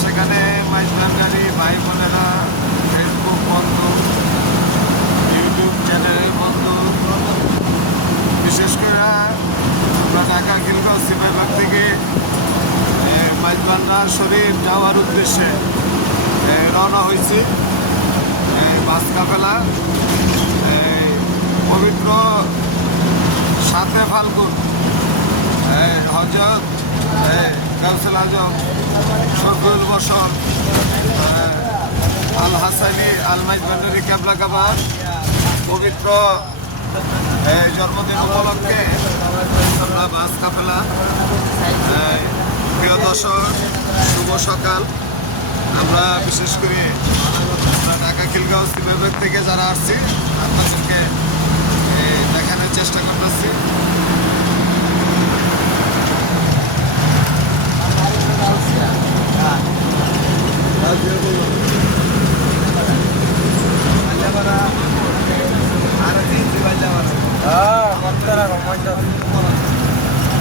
সেখানে মাইজবান্ডারি ভাই বোনেরা, ফেসবুক বন্ধু, ইউটিউব চ্যানেলের বন্ধু, বিশেষ করে আমরা ঢাকা খিলগাঁও সিপাহীবাগ থেকে মাইজবান্ডার শরীফ যাওয়ার উদ্দেশ্যে রওনা হয়েছি। বাস কাফেলা পবিত্র 7 ফাল্গুন হজরত গাউসুল আজম শফিউল বশর আল হাসানি আল মাইজবান্ডারি কেবলা কাবার পবিত্র জন্মদিন উপলক্ষে আমরা বাস কাফেলা। প্রিয় দর্শক, শুভ সকাল। আমরা বিশেষ করে ঢাকা খিলগাঁও সিপাহীবাগ থেকে যারা আসছি আপনাদেরকে দেখানোর চেষ্টা করতেছি।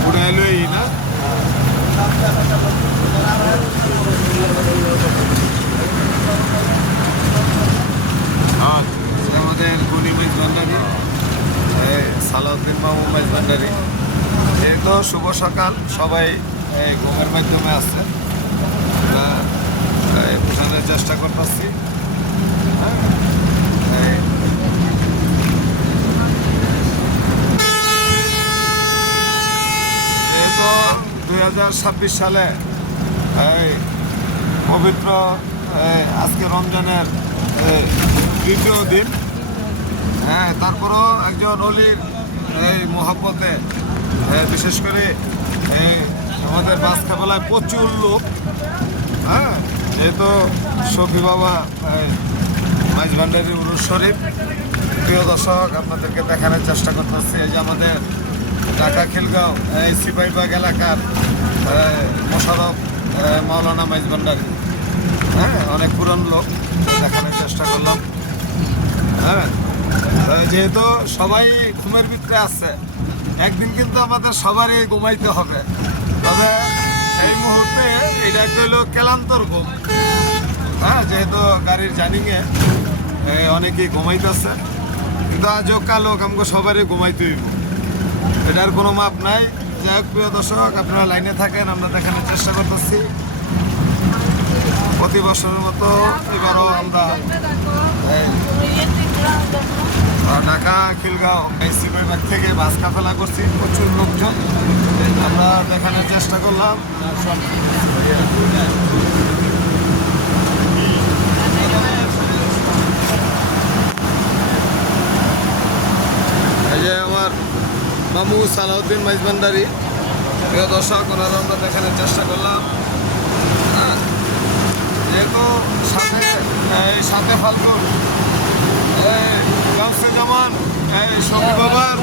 উড়ে এলো এই না আমাদের গনি মাইজবান্ডারি, সালাউদ্দিন মামু মাইজবান্ডারি। এই তো শুভ সকাল, সবাই ঘুমের মাধ্যমে আসছে, আমরা বোঝানোর চেষ্টা করতেছি। এই তো 2026 সালে পবিত্র আজকে রমজানের তৃতীয় দিন। তারপরও একজন অলির মহব্বতে বিশেষ করে আমাদের বাস কাফেলায় প্রচুর লোক। যেহেতু শফি বাবা মাইজবান্ডারি উরুস শরীফ। প্রিয় দর্শক, আপনাদেরকে দেখানোর চেষ্টা করতেছি এই যে আমাদের ঢাকা খিলগাঁও সিপাহীবাগ এলাকার মোশাররফ মাওলানা মাইজবান্ডারি। অনেক পুরান লোক, দেখানোর চেষ্টা করলাম। যেহেতু সবাই ঘুমের ভিতরে আছে, একদিন কিন্তু আমাদের সবারই ঘুমাইতে হবে। তবে এই মুহূর্তে এটা একটা হলো কেলান্তর ঘুম। যেহেতু গাড়ির জার্নিংয়ে অনেকেই ঘুমাইতেছে, কিন্তু আজও কালো আমাকে সবারই ঘুমাইতে হইব, এটার কোনো মাপ নাই। যাই হোক, প্রিয় দর্শক, আপনারা লাইনে থাকেন, আমরা দেখানোর চেষ্টা করতেছি। প্রতি বছরের মতো এবারও আমরা ঢাকা খিলগাঁও সিপাহীবাগ থেকে বাস কাফেলা করছি, প্রচুর লোকজন। আমরা দেখানোর চেষ্টা করলাম। এই যে আমার মামু সালাউদ্দিন মাইজবান্ডারি। প্রিয় দর্শক, ওনারা আমরা দেখানোর চেষ্টা করলাম। যেহেতু 7 ফাল্গুন গাউসে জামান শফি বাবার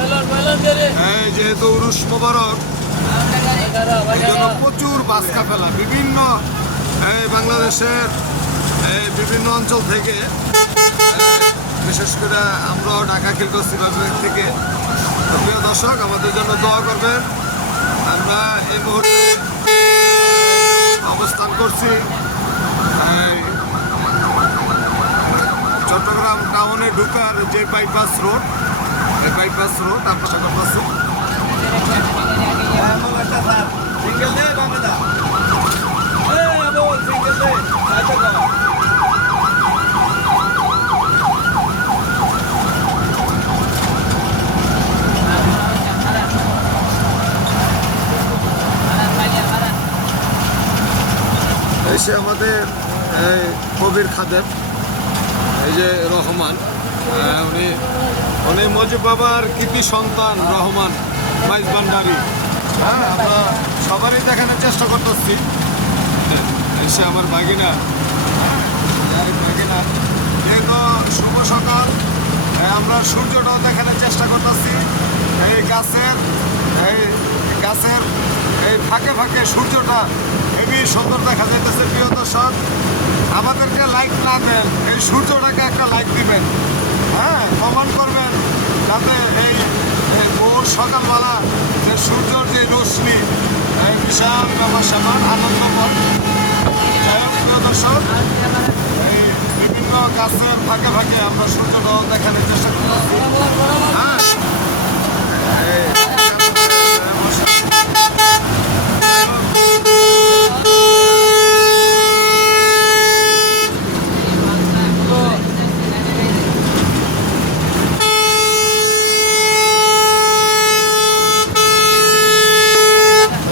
যেহেতু উরুস মোবারক, এই জন্য প্রচুর বাস কাফেলা বিভিন্ন বাংলাদেশের বিভিন্ন অঞ্চল থেকে, বিশেষ করে আমরাও ঢাকা খিলগাঁও সিপাহীবাগ থেকে। প্রিয় দর্শক, আমাদের জন্য দোয়া করবেন। আমরা এই মুহূর্তে অবস্থান করছি চট্টগ্রাম টাউনে ঢুকার যে বাইপাস রোড, এই বাইপাস রোড আশা করতেছি। এসে আমাদের কবির খাদের এই যে রহমান, উনি মজিব বাবার কৃতি সন্তান রহমান মাইজবান্ডারি। আমরা সবারই দেখানোর চেষ্টা করতেছি। এসে আমার বাগিনা, যেহেতু শুভ সকাল, আমরা সূর্যটাও দেখানোর চেষ্টা করতেছি। এই গাছের এই ফাঁকে ফাঁকে সূর্যটা হেবি সুন্দর দেখা যাইতেছে। প্রিয় দর্শক, আমাদেরকে লাইক না দেন, এই সূর্যটাকে একটা লাইক দিবেন, কমেন্ট করবেন, যাতে এই ভোর সকালবেলা যে সূর্যর যে রশ্মি বিশাল ব্যাপার স্যাপার আনন্দময়। যাই হোক, দর্শক, এই বিভিন্ন গাছের ফাঁকে ফাঁকে আমরা সূর্যোদয় দেখানোর চেষ্টা করছি। হ্যাঁ,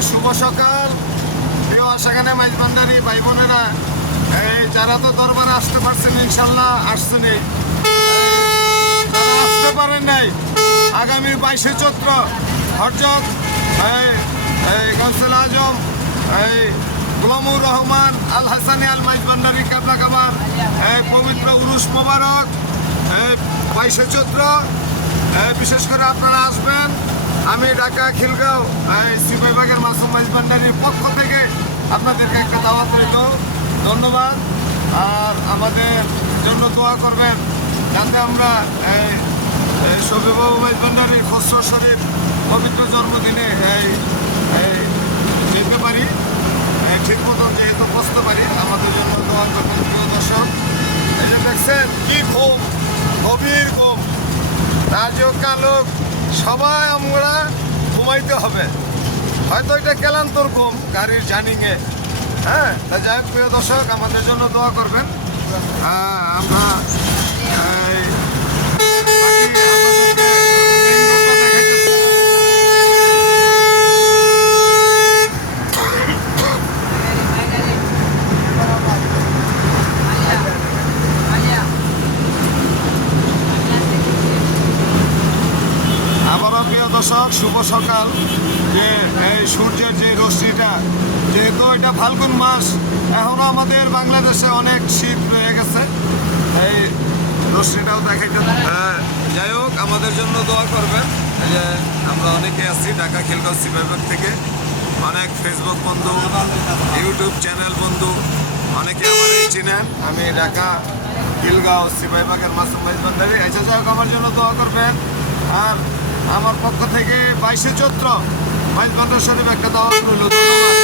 শুভ সকাল প্রিয় আশাখানে মাইজবান্ডারি ভাই বোনেরা, এই যারা তো দরবারে আসতে পারছেন ইনশাল্লাহ আসছেন, যারা আসতে পারেন নাই আগামী 22শে চৈত্র হযরত গাউসুল আজম গোলামুর রহমান আল হাসানি আল মাইজবান্ডারি কাবলা কামার পবিত্র উরুস মোবারক 22শে চৈত্র। বিশেষ করে আপনারা আসবেন। আমি ঢাকা খিলগাঁও সিপাহীবাগের মাসুম মাইজবান্ডারির পক্ষ থেকে আপনাদেরকে একটা দাওয়াত রইল, ধন্যবাদ। আর আমাদের জন্য দোয়া করবেন যাতে আমরা শফিবাবু মাইজবান্ডারির খসরু শরীফ পবিত্র জন্মদিনে যেতে পারি, ঠিক মতো যেহেতু বসতে পারি। আমাদের জন্য দোয়া করবেন প্রিয় দর্শক। এই যে দেখছেন কি ঘুম, গভীর ঘুম, রাজক কালক সবাই আমরা ঘুমাইতে হবে। হয়তো এটা কেলান্তর ঘুম গাড়ির জার্নিংয়ে। হ্যাঁ, তা যাই হোক প্রিয় দর্শক, আমাদের জন্য দোয়া করবেন। আমরা আবারও প্রিয় দর্শক শুভ সকাল। যে এই সূর্যের যে রশ্মিটা, যেহেতু এটা ফাল্গুন মাস, এখনও আমাদের বাংলাদেশে অনেক শীত রয়ে গেছে, এই রশ্মিটাও দেখাইতে। যাই হোক, আমাদের জন্য দোয়া করবেন। এই যে আমরা অনেকে আছি ঢাকা খিলগাঁও সিপাহীবাগ থেকে, অনেক ফেসবুক বন্ধু, ইউটিউব চ্যানেল বন্ধু, অনেকে আমার চিনেন। আমি ঢাকা খিলগাঁও সিপাহীবাগের মাসুম মাইজবান্ডারি। আচ্ছা, যাই হোক, আমার জন্য দোয়া করবেন। আর আমার পক্ষ থেকে 22শে চৈত্র মাইজবান্ডার শরীফ একটা দাওয়াত রইল। ধন্যবাদ।